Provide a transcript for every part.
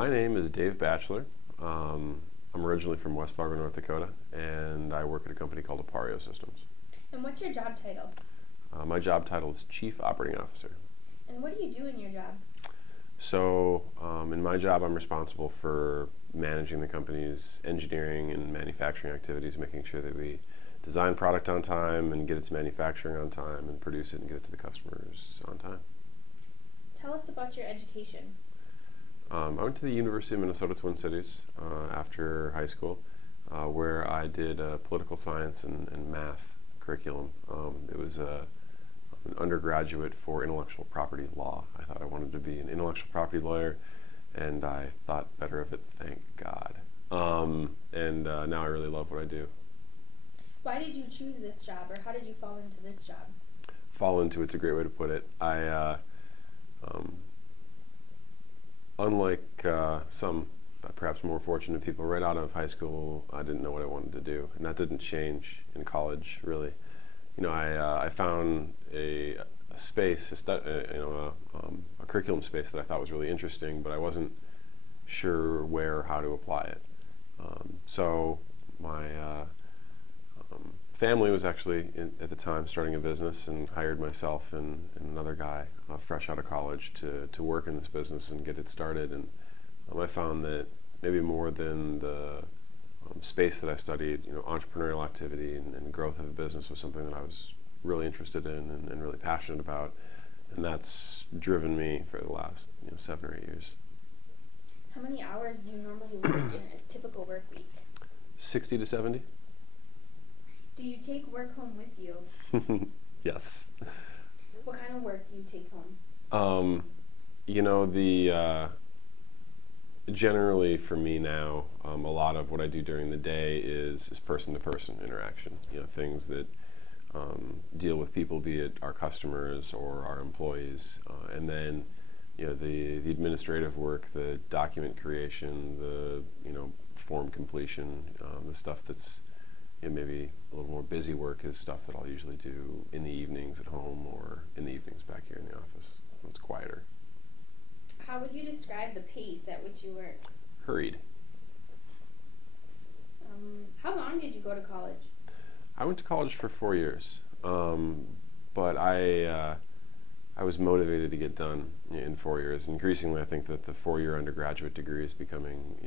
My name is Dave Batcheller. I'm originally from West Fargo, North Dakota, and I work at a company called Appareo Systems. And what's your job title? My job title is Chief Operating Officer. And what do you do in your job? So, in my job, I'm responsible for managing the company's engineering and manufacturing activities, making sure that we design product on time and get it to manufacturing on time and produce it and get it to the customers on time. Tell us about your education. I went to the University of Minnesota Twin Cities after high school, where I did political science and math curriculum. It was an undergraduate for intellectual property law. I thought I wanted to be an intellectual property lawyer, and I thought better of it, thank God. Now I really love what I do. Why did you choose this job, or how did you fall into this job? Fall into it's a great way to put it. Unlike some perhaps more fortunate people, right out of high school, I didn't know what I wanted to do, and that didn't change in college, really. You know, I found a space, a curriculum space that I thought was really interesting, but I wasn't sure where or how to apply it. So my family was actually, at the time, starting a business and hired myself and another guy fresh out of college to work in this business and get it started. And I found that maybe more than the space that I studied, entrepreneurial activity and growth of a business was something that I was really interested in and really passionate about. And that's driven me for the last 7 or 8 years. How many hours do you normally work in a typical work week? 60 to 70. Do you take work home with you? Yes. What kind of work do you take home? Generally for me now, a lot of what I do during the day is person-to-person interaction. Things that deal with people, be it our customers or our employees, and then the administrative work, the document creation, the form completion, the stuff that's maybe a little more busy work is stuff that I'll usually do in the evenings at home or in the evenings back here in the office when it's quieter. How would you describe the pace at which you work? Hurried. How long did you go to college? I went to college for 4 years, but I was motivated to get done in 4 years. Increasingly, I think that the 4-year undergraduate degree is becoming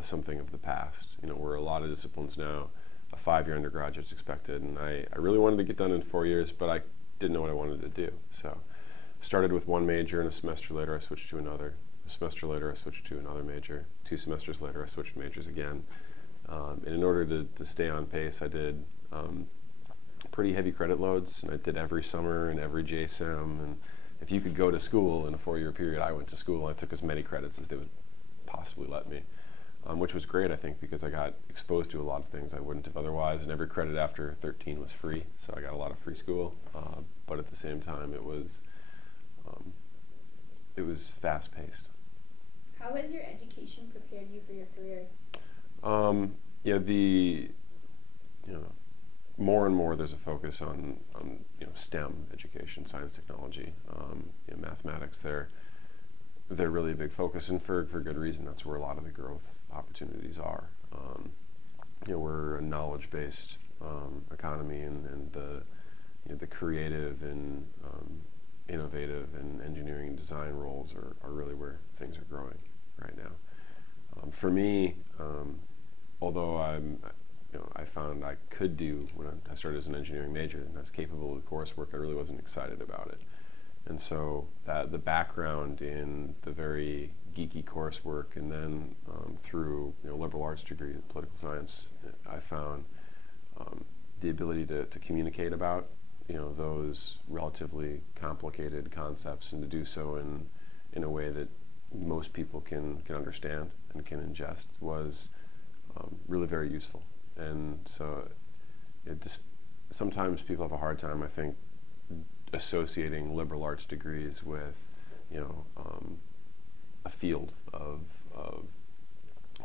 something of the past. Where a lot of disciplines now, a 5-year undergraduate is expected, and I really wanted to get done in 4 years, but I didn't know what I wanted to do. So I started with one major, and a semester later I switched to another. A semester later I switched to another major. 2 semesters later I switched majors again. And in order to stay on pace, I did pretty heavy credit loads, and I did every summer and every JSEM. And if you could go to school in a 4-year period, I went to school, and I took as many credits as they would possibly let me. Which was great, I think, because I got exposed to a lot of things I wouldn't have otherwise, and every credit after 13 was free, so I got a lot of free school. But at the same time, it was fast-paced. How has your education prepared you for your career? More and more there's a focus on STEM education, science, technology, mathematics. They're really a big focus, and for good reason. That's where a lot of the growth opportunities are. We're a knowledge-based economy, and the creative and innovative and engineering and design roles are really where things are growing right now. For me, although I found I could do when I started as an engineering major and I was capable of the coursework, I really wasn't excited about it. And so the background in the very geeky coursework, and then through liberal arts degree in political science, I found the ability to communicate about those relatively complicated concepts, and to do so in a way that most people can understand and can ingest was really very useful. And so sometimes people have a hard time, I think, associating liberal arts degrees with a field of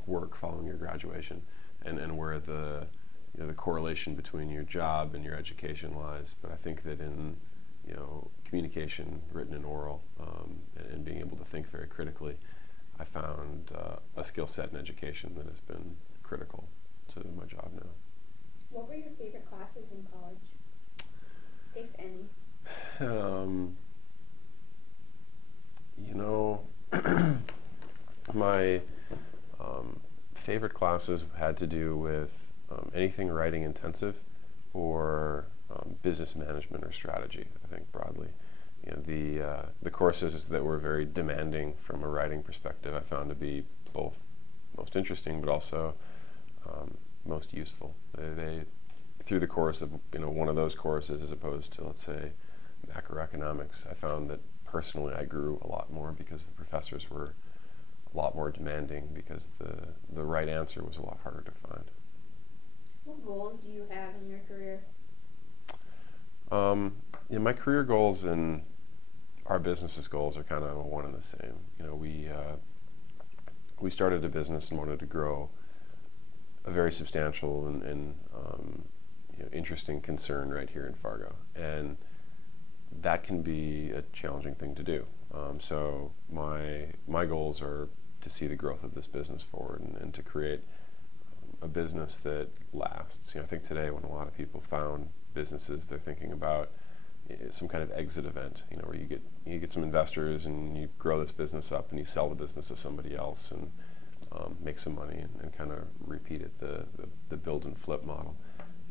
work following your graduation, and where the correlation between your job and your education lies. But I think that in communication, written and oral, and being able to think very critically, I found a skill set in education that has been critical to my job now. What were your favorite classes in college, if any? You know, my favorite classes had to do with anything writing intensive or business management or strategy, I think broadly. You know, the courses that were very demanding from a writing perspective I found to be both most interesting but also most useful. They through the course of one of those courses as opposed to, let's say, macroeconomics, I found that personally I grew a lot more because the professors were a lot more demanding because the right answer was a lot harder to find. What goals do you have in your career? My career goals and our business's goals are kind of one and the same. We started a business and wanted to grow a very substantial and interesting concern right here in Fargo, and that can be a challenging thing to do. So my goals are to see the growth of this business forward and to create a business that lasts. I think today when a lot of people found businesses, they're thinking about some kind of exit event, where you get some investors and you grow this business up and you sell the business to somebody else and make some money and kind of repeat it, the build and flip model.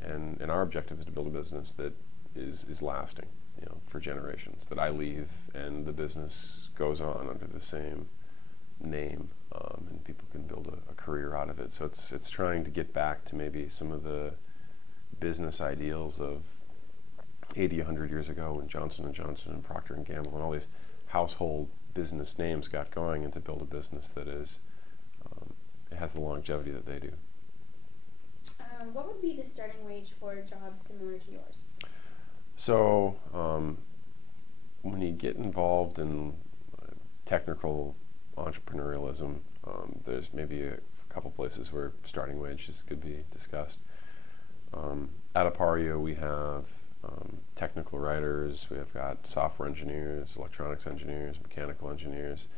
And our objective is to build a business that is lasting, for generations, that I leave and the business goes on under the same name, and people can build a career out of it. So it's trying to get back to maybe some of the business ideals of 80, 100 years ago when Johnson & Johnson and Procter & Gamble and all these household business names got going, and to build a business that it has the longevity that they do. What would be the starting wage for a job similar to yours? So when you get involved in technical entrepreneurialism, there's maybe a couple places where starting wages could be discussed. At Appareo, we have technical writers, we have got software engineers, electronics engineers, mechanical engineers,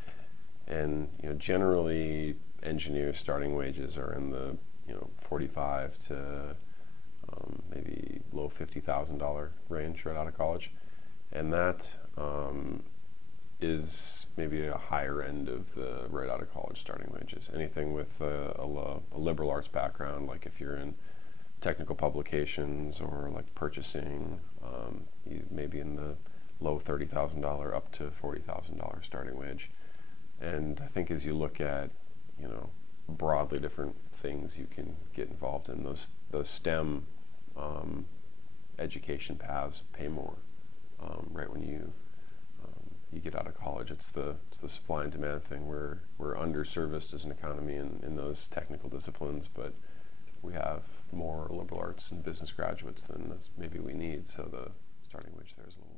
and generally engineers' starting wages are in the $45 to maybe low $50,000 range right out of college, and that is maybe a higher end of the right out of college starting wages. Anything with a liberal arts background, like if you're in technical publications or like purchasing, you may be in the low $30,000 up to $40,000 starting wage. And I think as you look at broadly different things you can get involved in, those STEM education paths pay more right when you get out of college. It's the supply and demand thing. We're underserviced as an economy in those technical disciplines, but we have more liberal arts and business graduates than maybe we need, so the starting wage there is a little